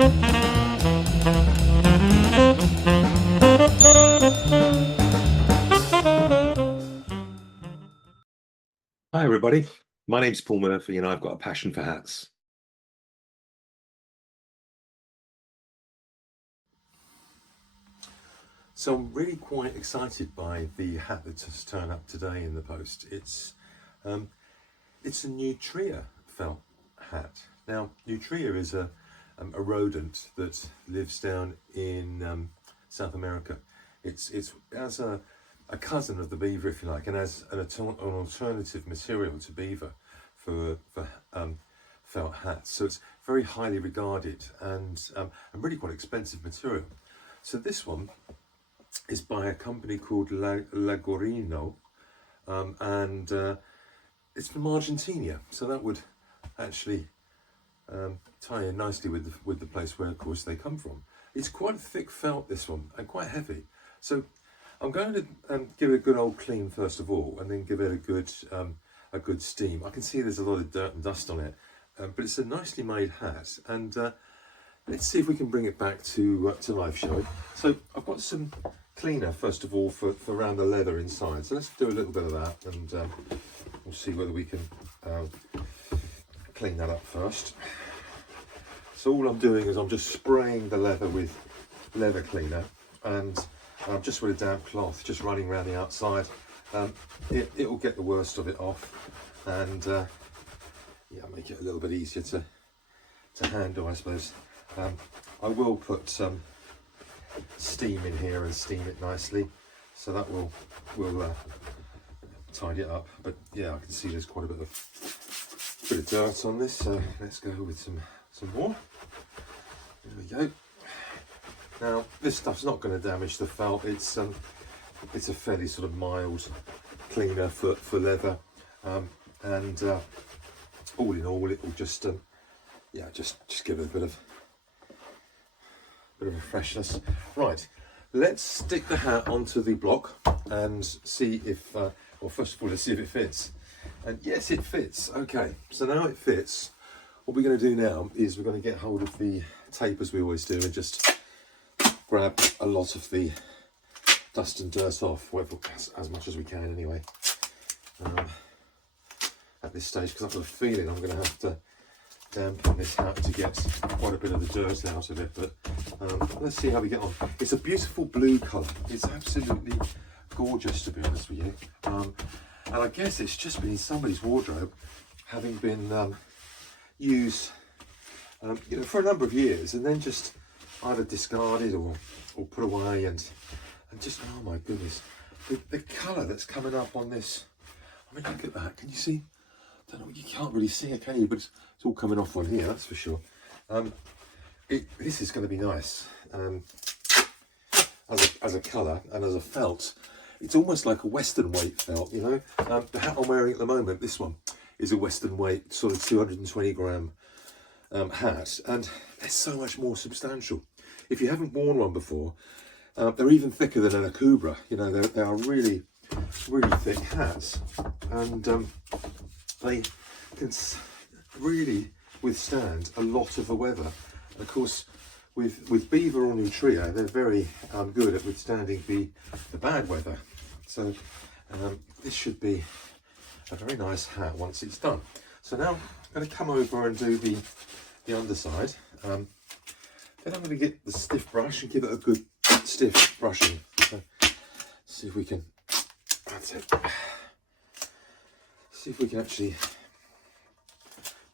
Hi everybody, my name's Paul Murphy and I've got a passion for hats. So I'm really quite excited by the hat that just turned up today in the post. It's a Nutria felt hat. Now Nutria is a rodent that lives down in South America. It's as a cousin of the beaver, if you like, and as an alternative material to beaver for felt hats. So it's very highly regarded and really quite expensive material. So this one is by a company called Lagomarsino, and it's from Argentina. So that would actually tie in nicely with the place where, of course, they come from. It's quite thick felt, this one, and quite heavy. So I'm going to give it a good old clean first of all, and then give it a good steam. I can see there's a lot of dirt and dust on it, but it's a nicely made hat, and let's see if we can bring it back to life, shall we? So I've got some cleaner first of all for around the leather inside. So let's do a little bit of that, and we'll see whether we can clean that up first. So all I'm doing is I'm just spraying the leather with leather cleaner, and just with a damp cloth, just running around the outside. It will get the worst of it off, and yeah, make it a little bit easier to handle, I suppose. I will put some steam in here and steam it nicely, so that will tidy it up. But yeah, I can see there's quite a bit of dirt on this, so let's go with some more. There we go. Now this stuff's not going to damage the felt. It's a fairly sort of mild cleaner for leather, and all in all, it will just yeah, just give it a bit of a freshness. Right, let's stick the hat onto the block and see if, well, first of all, let's see if it fits. And yes, it fits. Okay, so now it fits. What we're going to do now is we're going to get hold of the tape, as we always do, and just grab a lot of the dust and dirt off, as much as we can anyway, at this stage, because I've got a feeling I'm going to have to dampen this hat to get quite a bit of the dirt out of it. But let's see how we get on. It's a beautiful blue colour. It's absolutely gorgeous, to be honest with you. And I guess it's just been in somebody's wardrobe, having been used you know, for a number of years, and then just either discarded or put away, and just, oh my goodness, the colour that's coming up on this. I mean, look at that. Can you see? I don't know, you can't really see it, can you? But it's all coming off on here, that's for sure. This is going to be nice as a colour and as a felt. It's almost like a Western weight felt, you know. The hat I'm wearing at the moment, this one, is a Western weight, sort of 220 gram hat, and they're so much more substantial. If you haven't worn one before, they're even thicker than an Akubra. You know, they are really thick hats, and they can really withstand a lot of the weather. And of course, with Beaver or Nutria, they're very good at withstanding the bad weather. So this should be a very nice hat once it's done. So now I'm going to come over and do the underside. Then I'm going to get the stiff brush and give it a good stiff brushing. So see if we can, that's it. See if we can actually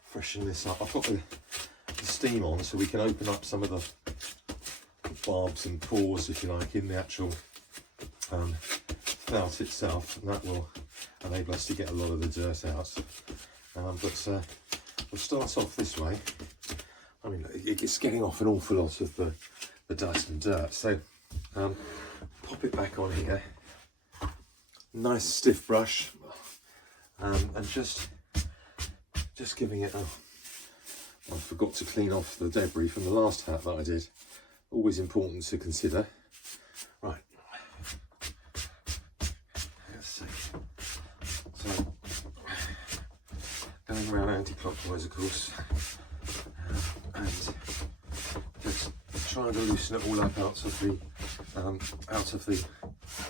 freshen this up. I've got the steam on, so we can open up some of the barbs and pores, if you like, in the actual felt itself, and that will enable us to get a lot of the dirt out. But we'll start off this way. I mean, it's getting off an awful lot of the dust and dirt, so pop it back on here. Nice stiff brush, and just giving it a, I forgot to clean off the debris from the last hat that I did. Always important to consider. Right, let's see. So going around anti-clockwise, of course, and trying to loosen it all up out of the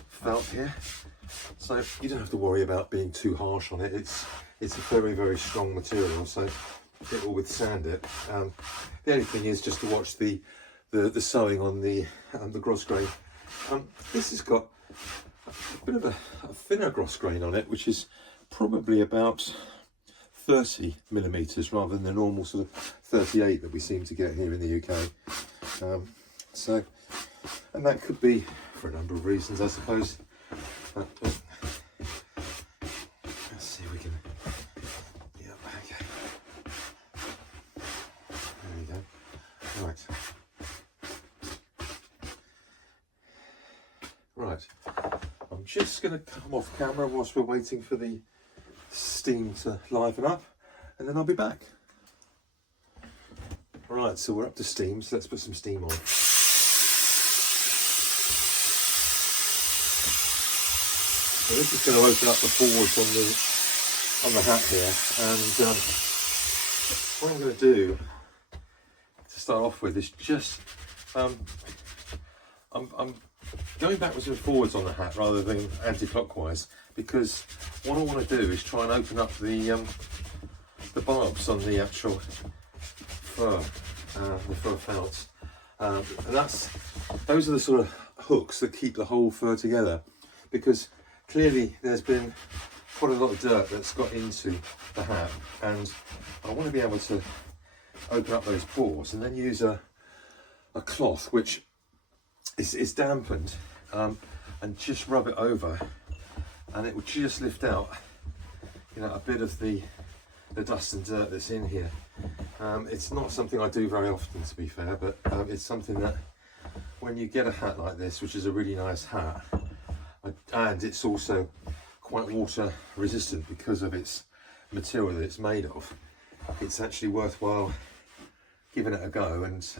felt here, so you don't have to worry about being too harsh on it. It's a very, very strong material, so it will withstand it. The only thing is just to watch the sewing on the grosgrain. This has got a bit of a thinner grosgrain on it, which is probably about 30 millimeters rather than the normal sort of 38 that we seem to get here in the UK. And that could be for a number of reasons, I suppose. Let's see if we can. Yeah, okay. There we go. Right. Right. I'm just going to come off camera whilst we're waiting for the steam to liven up, and then I'll be back. Right, so we're up to steam, so let's put some steam on. So this is going to open up the forwards on the hat here, and what I'm going to do to start off with is just I'm going backwards and forwards on the hat rather than anti-clockwise, because what I want to do is try and open up the barbs on the actual fur, the fur felts, and those are the sort of hooks that keep the whole fur together, because clearly there's been quite a lot of dirt that's got into the hat, and I want to be able to open up those pores and then use a cloth which is dampened, and just rub it over, and it will just lift out, you know, a bit of the dust and dirt that's in here. It's not something I do very often, to be fair, but it's something that when you get a hat like this, which is a really nice hat, and it's also quite water resistant because of its material that it's made of, it's actually worthwhile giving it a go and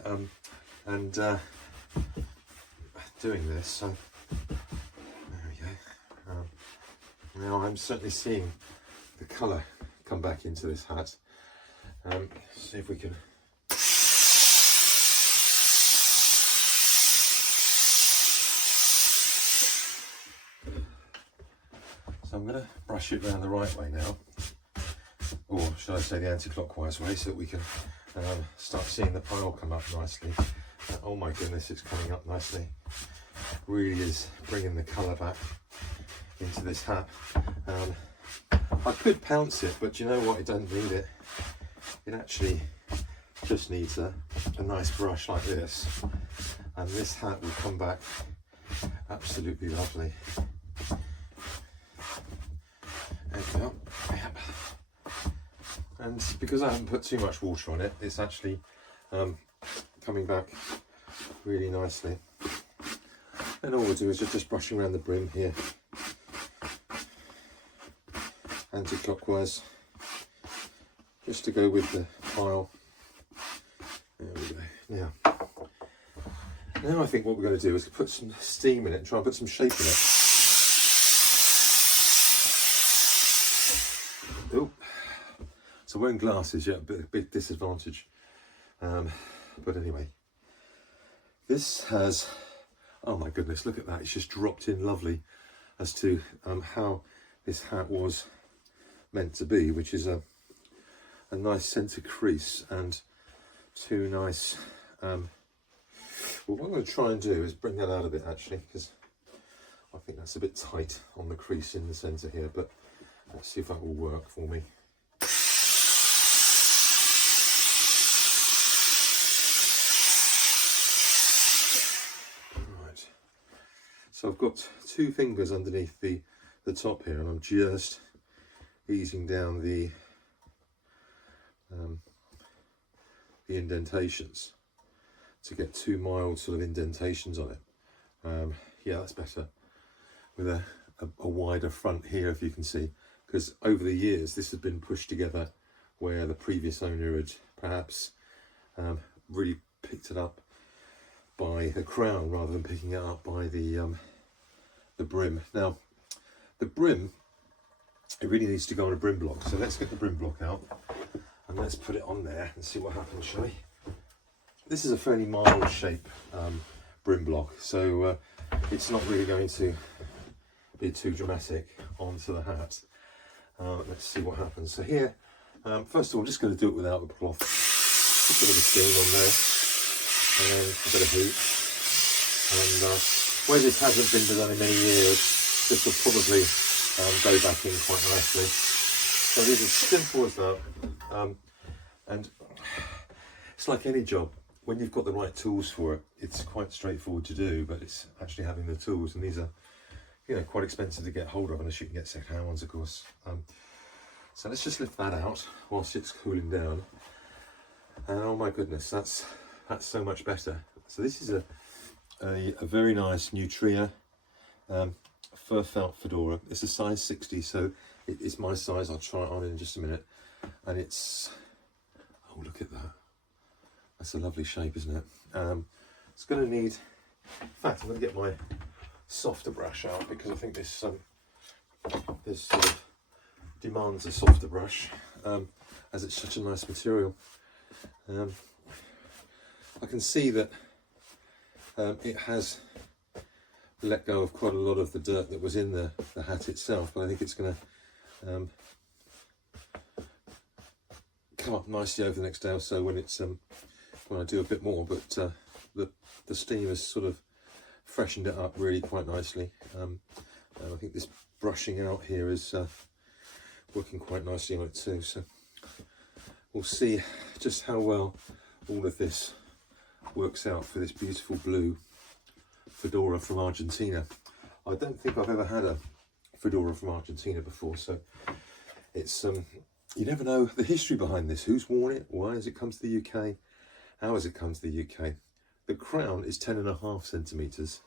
doing this. So there we go. Now I'm certainly seeing the colour come back into this hat. See if we can. So I'm going to brush it around the right way now, or should I say the anti-clockwise way, so that we can start seeing the pile come up nicely. Oh my goodness, it's coming up nicely. Really is bringing the colour back into this hat. I could pounce it, but you know what, it doesn't need it. It actually just needs a nice brush like this, and this hat will come back absolutely lovely. There we go. Yep. And because I haven't put too much water on it, it's actually coming back really nicely. And all we'll do is just brushing around the brim here, anti-clockwise, just to go with the pile. There we go. Now I think what we're going to do is put some steam in it and try and put some shape in it. Oh, so wearing glasses, yeah, a big disadvantage. But anyway, this has, oh my goodness, look at that, it's just dropped in lovely as to how this hat was meant to be, which is a nice centre crease and two nice, well, what I'm going to try and do is bring that out a bit actually, because I think that's a bit tight on the crease in the centre here, but let's see if that will work for me. Right, so I've got two fingers underneath the top here, and I'm just easing down the indentations to get two mild sort of indentations on it. Yeah, that's better, with a wider front here, if you can see, because over the years this has been pushed together where the previous owner had perhaps really picked it up by the crown rather than picking it up by the brim. Now the brim, it really needs to go on a brim block, so let's get the brim block out and let's put it on there and see what happens, shall we? This is a fairly mild shape brim block, so it's not really going to be too dramatic onto the hat. Let's see what happens. So here, first of all, I'm just going to do it without the cloth. Just a bit of steam on there, and a bit of heat. And where this hasn't been done in many years, this will probably go back in quite nicely. So it is as simple as that. And it's like any job. When you've got the right tools for it, it's quite straightforward to do, but it's actually having the tools, and these are, you know, quite expensive to get hold of, unless you can get second-hand ones, of course. So let's just lift that out whilst it's cooling down. And oh my goodness, that's so much better. So this is a very nice Nutria fur felt fedora. It's a size 60, so it's my size. I'll try it on in just a minute. And it's, oh, look at that. That's a lovely shape, isn't it? It's going to need, in fact, I'm going to get my softer brush out, because I think this sort of demands a softer brush, as it's such a nice material. I can see that it has let go of quite a lot of the dirt that was in the hat itself, but I think it's going to come up nicely over the next day or so when it's when I do a bit more. But the steam has sort of freshened it up really quite nicely, and I think this brushing out here is working quite nicely on it too. So we'll see just how well all of this works out for this beautiful blue fedora from Argentina. I don't think I've ever had a fedora from Argentina before, so it's you never know the history behind this. Who's worn it? Why has it come to the UK? How has it come to the UK? The crown is 10.5 centimetres,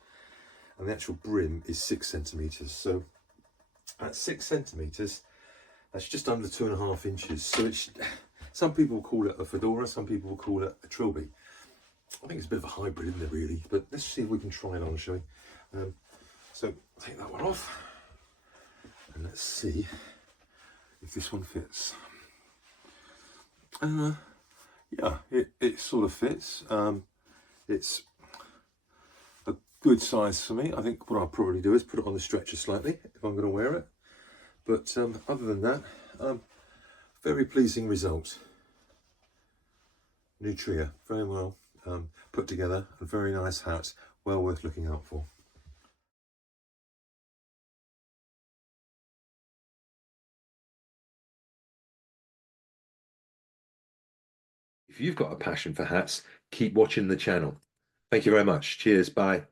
and the actual brim is 6 centimetres. So at 6 centimetres, that's just under 2.5 inches. So it's, some people call it a fedora, some people will call it a trilby. I think it's a bit of a hybrid, isn't it, really? But let's see if we can try it on, shall we? So take that one off, and let's see if this one fits. Yeah, it sort of fits. It's a good size for me. I think what I'll probably do is put it on the stretcher slightly if I'm going to wear it. But other than that, very pleasing result. Nutria, very well put together, a very nice hat, well worth looking out for. If you've got a passion for hats, keep watching the channel. Thank you very much. Cheers. Bye.